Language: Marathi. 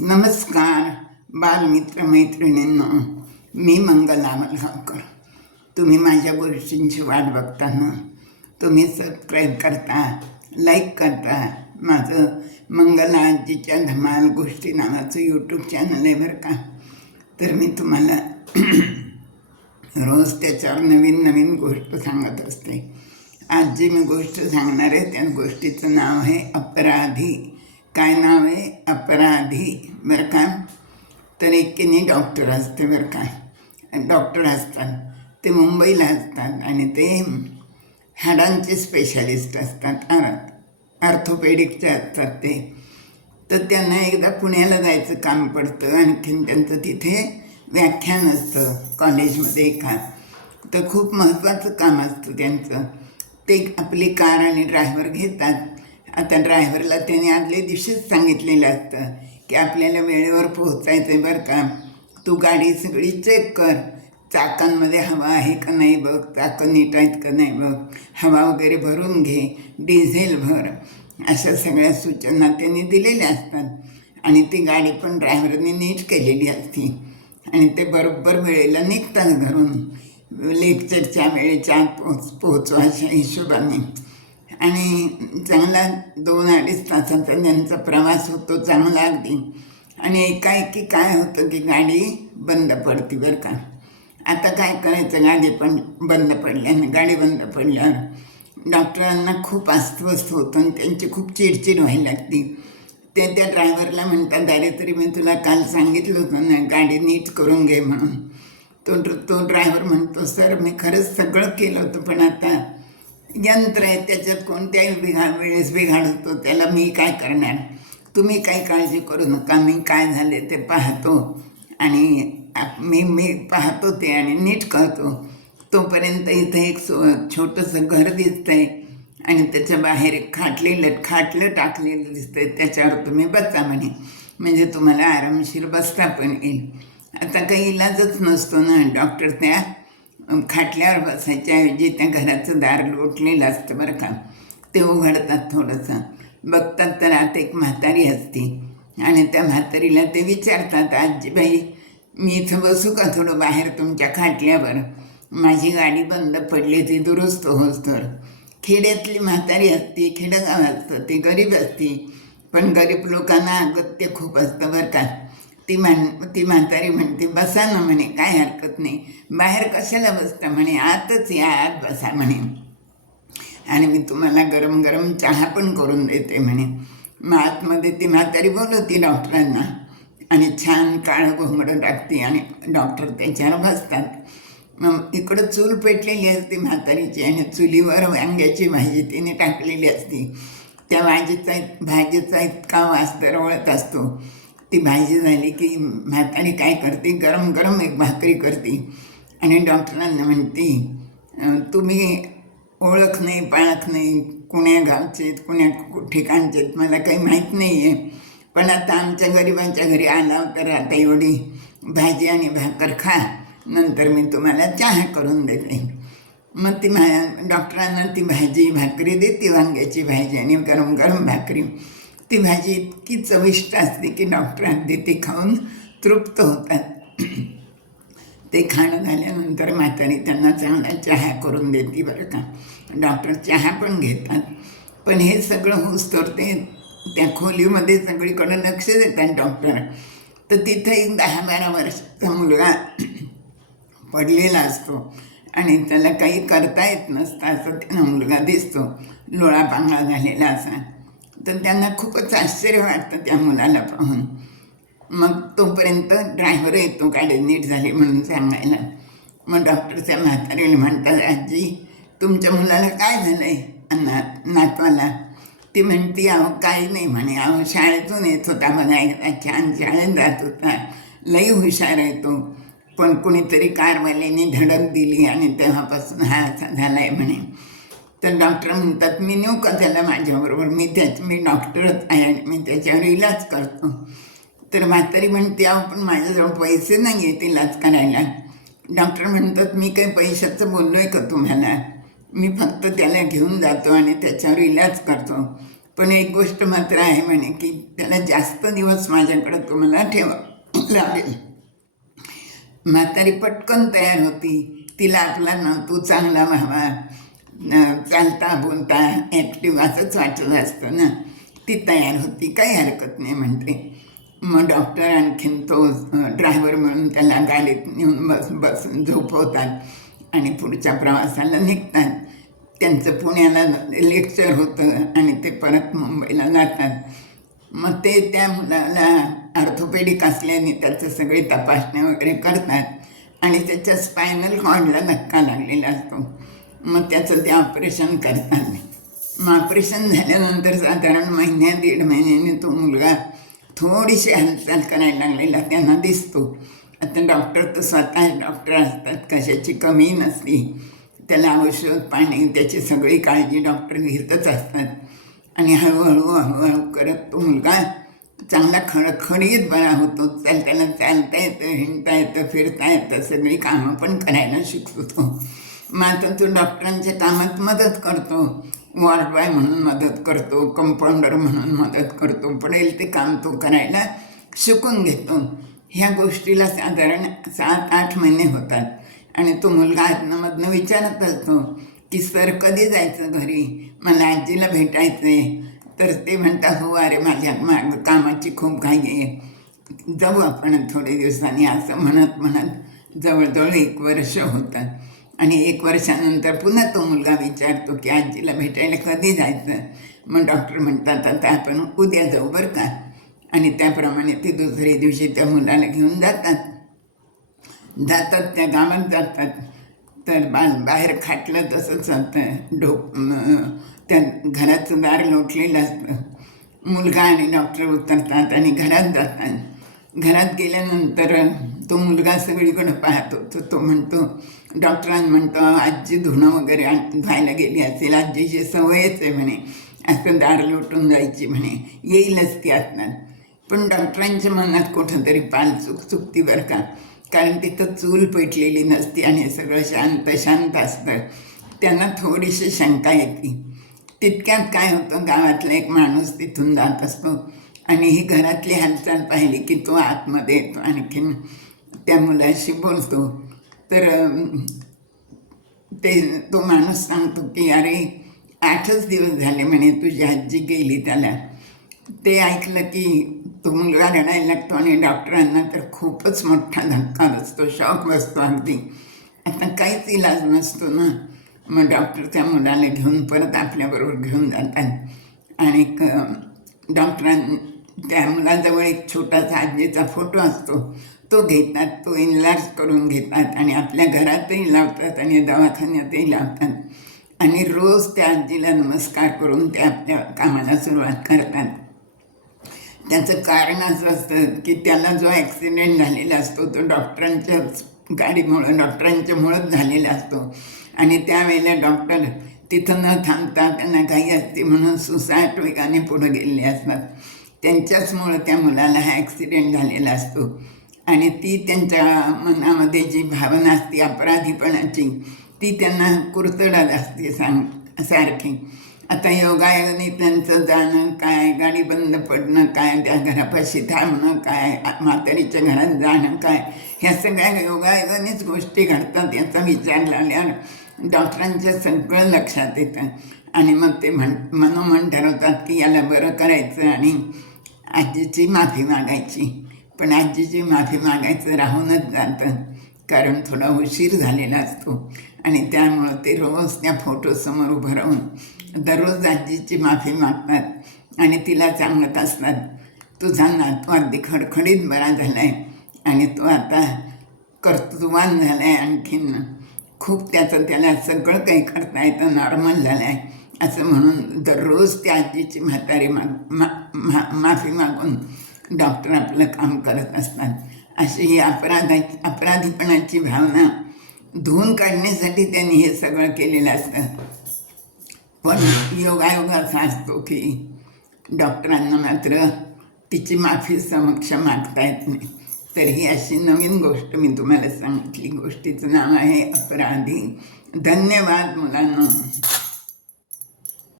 नमस्कार बालमित्र मैत्रिणींनो, मी मंगला मलगावकर. तुम्ही माझ्या गोष्टींची वाट बघताना तुम्ही सबस्क्राईब करता, लाईक करता. माझं मंगला आजीच्या धमाल गोष्टी नावाचं यूट्यूब चॅनल आहे बरं का. तर मी तुम्हाला रोज त्याच्यावर नवीन नवीन गोष्ट सांगत असते. आज जी मी गोष्ट सांगणार आहे त्या गोष्टीचं नाव आहे अपराधी. काय नाव आहे? अपराधी. बरं का. तर एकीने डॉक्टर असते बरं का. डॉक्टर असतात ते मुंबईला असतात आणि ते हाडांचे स्पेशालिस्ट असतात, ऑर्थोपेडिकचे असतात ते. तर त्यांना एकदा पुण्याला जायचं काम पडतं. आणखीन त्यांचं तिथे व्याख्यान असतं कॉलेजमध्ये एका. तर खूप महत्त्वाचं काम असतं त्यांचं. ते आपली कार आणि ड्रायव्हर घेतात. आता ड्रायव्हरला त्याने आदल्या दिवशीच सांगितलेलं असतं की आपल्याला वेळेवर पोहोचायचं आहे बरं का. तू गाडी सगळी चेक कर, चाकांमध्ये हवा आहे का नाही बघ, चाकं नीट आहेत का नाही बघ, हवा वगैरे भरून घे, डिझेल भर, अशा सगळ्या सूचना त्यांनी दिलेल्या असतात. आणि ती गाडी पण ड्रायव्हरने नीट केलेली असते आणि ते बरोबर वेळेला निघतात घरून, लेक्चरच्या वेळेच्या आत पोहोचवा अशा हिशोबाने. आणि चांगला 2-2.5 तासाचा त्यांचा प्रवास होतो, चांगला अगदी. आणि एकाएकी काय होतं की गाडी बंद पडते बरं का. आता काय करायचं, गाडी पण बंद पडल्याने, गाडी बंद पडल्यावर डॉक्टरांना खूप अस्वस्थ होतं आणि त्यांची खूप चिडचिड व्हायला लागती. ते त्या ड्रायव्हरला म्हणतात, अरे तरी मी तुला काल सांगितलं होतं ना गाडी नीट करून घे म्हणून. तो ड्रायव्हर म्हणतो, सर मी खरंच सगळं केलं होतं, पण आता यंत्र आहे, त्याच्यात कोणत्याही वेळेस बिघाड होतो, त्याला मी काय करणार. तुम्ही काही काळजी करू नका, मी काय झाले ते पाहतो आणि मी पाहतो ते आणि नीट करतो. तोपर्यंत इथं एक छोटंसं घर दिसतं आहे आणि त्याच्या बाहेर एक खाटलं टाकलेलं दिसतं आहे, त्याच्यावर तुम्ही बसा म्हणे, म्हणजे तुम्हाला आरामशीर बसता पण येईल. आता काही इलाजच नसतो ना. डॉक्टर त्या खाटल्यावर बसायच्या ऐवजी त्या घराचं दार लोटलेलं असतं बरं का, ते उघडतात. थोडंसं बघतात तर आत एक म्हातारी असते आणि त्या म्हातारीला ते विचारतात, आजीबाई मी इथं बसू का थोडं बाहेर तुमच्या खाटल्यावर, माझी गाडी बंद पडली, ती दुरुस्त होस तर. खेड्यातली म्हातारी असती, खेडगाव असतं, ती गरीब असती, पण गरीब लोकांना अगत्य खूप असतं बरं का. ती म्हातारी म्हणते, बसा ना म्हणे, काय हरकत नाही, बाहेर कशाला बसता म्हणे, आतच या, आत बसा म्हणे, आणि मी तुम्हाला गरम गरम चहा पण करून देते म्हणे. मग आतमध्ये ती म्हातारी बोलवती डॉक्टरांना आणि छान काळं घोंगडं टाकते आणि डॉक्टर त्याच्यावर बसतात. मग इकडं चूल पेटलेली असते म्हातारीची आणि चुलीवर वांग्याची भाजी तिने टाकलेली असते. त्या भाजीचा इतका वास दरवळत असतो. ती भाजी झाली की म्हातारी काय करते, गरम गरम एक भाकरी करते आणि डॉक्टरांना म्हणते, तुम्ही ओळख नाही पाळख नाही, कुण्या गावचे कुण्या ठिकाणचे मला काही माहीत नाही आहे, पण आता आमच्या गरिबांच्या घरी आला तर आता एवढी भाजी आणि भाकर खा, नंतर मी तुम्हाला चहा करून देते. मग ती डॉक्टरांना ती भाजी भाकरी देते, वांग्याची भाजी आणि गरम गरम भाकरी. ती भाजी इतकी चविष्ट असते की डॉक्टर अगदी ती खाऊन तृप्त होतात. ते खाणं झाल्यानंतर म्हातारी त्यांना चांगला चहा करून देते बरं का. डॉक्टर चहा पण घेतात. पण हे सगळं होस्तोवर ते त्या खोलीमध्ये सगळीकडे लक्ष देतात डॉक्टर. तर तिथं एक 10-12 वर्षाचा मुलगा पडलेला असतो आणि त्याला काही करता येत नसतं, असं त्यांना मुलगा दिसतो, लोळापांगळा झालेला असा. तर त्यांना खूपच आश्चर्य वाटतं त्या मुलाला पाहून. मग तोपर्यंत ड्रायव्हर येतो गाडी नीट झाली म्हणून सांगायला. मग डॉक्टर त्या म्हातारीला म्हणतात, आजी तुमच्या मुलाला काय झालं आहे नातवाला. ती म्हणती, अहो काही नाही म्हणे, अहो शाळेतून येत होता बघा, एकदा छान शाळेत जात होता, लई हुशार आहे तो, पण कुणीतरी कारवाल्याने धडक दिली आणि तेव्हापासून हा असा झाला आहे म्हणे. तर डॉक्टर म्हणतात, मी नेऊ का त्याला माझ्याबरोबर, मी डॉक्टरच आहे आणि मी त्याच्यावर इलाज करतो. तर म्हातारी म्हणते, अहो पण माझ्याजवळ पैसे नाही आहेत इलाज करायला. डॉक्टर म्हणतात, मी काही पैशाचं बोललो आहे का तुम्हाला, मी फक्त त्याला घेऊन जातो आणि त्याच्यावर इलाज करतो, पण एक गोष्ट मात्र आहे म्हणे की त्याला जास्त दिवस माझ्याकडं तुम्हाला ठेवावं लागेल. म्हातारी पटकन तयार होती. तिला आपला नातू चांगला व्हावा, चालता बोलता ॲक्टिव्ह असंच वाटत असतं ना. ती तयार होती, काही हरकत नाही म्हणते. मग डॉक्टर आणखीन तो ड्रायव्हर म्हणून त्याला गाडीत नेऊन बसून झोपवतात आणि पुढच्या प्रवासाला निघतात. त्यांचं पुण्याला लेक्चर होतं आणि ते परत मुंबईला जातात. मग ते त्या मुलाला ऑर्थोपेडिक असल्याने त्याचं सगळे तपासण्या वगैरे करतात आणि त्याच्या स्पायनल कॉर्डला धक्का लागलेला असतो. मग त्याचं ते ऑपरेशन करतात. मग ऑपरेशन झाल्यानंतर साधारण महिन्या 1.5 महिन्याने तो मुलगा थोडीशी हालचाल करायला लागलेला त्यांना दिसतो. आता डॉक्टर तर स्वतः डॉक्टर असतात, कशाची कमी नसती. त्याला औषध पाणी त्याची सगळी काळजी डॉक्टर घेतच असतात. आणि हळूहळू करत तो मुलगा चांगला खडखडीत बरा होतो. त्याला चालता येतं, हिंडता येतं, फिरता येतं, सगळी कामं पण करायला शिकतो तो. मग आता तो डॉक्टरांच्या कामात मदत करतो. वॉर्ड बॉय म्हणून मदत करतो, कंपाऊंडर म्हणून मदत करतो. पडेल ते काम तो करायला शिकून घेतो. ह्या गोष्टीला साधारण 7-8 महिने होतात आणि तो मुलगा आतमधनं विचारत असतो की सर कधी जायचं घरी, मला आजीला भेटायचं आहे. तर ते म्हणतात हो अरे माझ्या कामाची खूप घाई आहे, जाऊ आपण थोडे दिवसांनी, असं म्हणत म्हणत जवळजवळ 1 वर्ष होतं. आणि 1 वर्षानंतर पुन्हा तो मुलगा विचारतो की आजीला भेटायला कधी जायचं. मग डॉक्टर म्हणतात आता आपण उद्या जाऊ बरं का. आणि त्याप्रमाणे ते दुसऱ्या दिवशी त्या मुलाला घेऊन जातात. त्या गावात जातात. तर बाहेर खाटलं तसंच चालतं. त्या घराचं दार लोटलेलं असतं. मुलगा आणि डॉक्टर उतरतात आणि घरात जातात. घरात गेल्यानंतर तो मुलगा सगळीकडं पाहतो. तो म्हणतो, डॉक्टरांना म्हणतो आजी धुणं वगैरे धुवायला गेली असेल, आजीची सवयच आहे म्हणे असं दार लोटून जायची म्हणे, येईलच ती असणार. पण डॉक्टरांच्या मनात कुठंतरी चुकती बरं का. कारण तिथं चूल पेटलेली नसती आणि सगळं शांत असतं. त्यांना थोडीशी शंका येते. तितक्यात काय होतं, गावातला एक माणूस तिथून जात असतो आणि ही घरातली हालचाल पाहिली की तो आतमध्ये येतो, आणखीन त्या मुलाशी बोलतो. तर तो माणूस सांगतो की अरे 8च दिवस झाले म्हणे तुझी आजी गेली. त्याला ते ऐकलं की तो मुलगा रडायला लागतो आणि डॉक्टरांना तर खूपच मोठा धक्का बसतो, शॉक बसतो अगदी. आता काहीच इलाज नसतो ना. मग डॉक्टर त्या मुलाला घेऊन परत आपल्याबरोबर घेऊन जातात आणि त्या मुलाजवळ एक छोटासा आजीचा फोटो असतो, तो घेतात, तो इनलार्ज करून घेतात आणि आपल्या घरातही लावतात आणि दवाखान्यातही लावतात. आणि रोज त्या आजीला नमस्कार करून ते आपल्या कामाला सुरुवात करतात. त्याचं कारण असं असतं की त्याला जो ॲक्सिडेंट झालेला असतो तो डॉक्टरांच्याच डॉक्टरांच्यामुळंच झालेला असतो. आणि त्यावेळेला डॉक्टर तिथं न थांबता त्यांना घाई असते म्हणून सुसाईड वेगाने पुढं गेलेले असतात. त्यांच्याचमुळं त्या मुलाला हा ॲक्सिडेंट झालेला असतो. आणि ती त्यांच्या मनामध्ये जी भावना असते अपराधीपणाची, ती त्यांना कुरतडत असते सारखी. आता योगायोगाने त्यांचं जाणं काय, गाडी बंद पडणं काय, त्या घरापाशी थांबणं काय, म्हातारीच्या घरात जाणं काय, ह्या सगळ्या योगायोगानेच गोष्टी घडतात याचा विचार लावल्यावर डॉक्टरांच्या सगळं लक्षात येतं. आणि मग ते मनोमन ठरवतात की याला बरं करायचं आणि आजीची माफी मागायची. पण आजीची माफी मागायचं राहूनच जातं, कारण थोडा उशीर झालेला असतो. आणि त्यामुळं ते रोज त्या फोटोसमोर उभं राहून दररोज आजीची माफी मागतात आणि तिला सांगत असतात, तुझा नातू अगदी खडखडीत बरा झाला आहे आणि तो आता कर्तृत्ववान झाला आहे, आणखीन खूप त्याला सगळं काही करता येतं, नॉर्मल झालं आहे असं म्हणून दररोज त्या आजीची माफी मागून डॉक्टर आपलं काम करत असतात. अशी ही अपराधीपणाची भावना धुवून काढण्यासाठी त्यांनी हे सगळं केलेलं असतं. पण योगायोग असा असतो की डॉक्टरांना मात्र तिची माफी समक्ष मागता येत नाही. तर ही अशी नवीन गोष्ट मी तुम्हाला सांगितली. गोष्टीचं नाव आहे अपराधी. धन्यवाद मुलांना.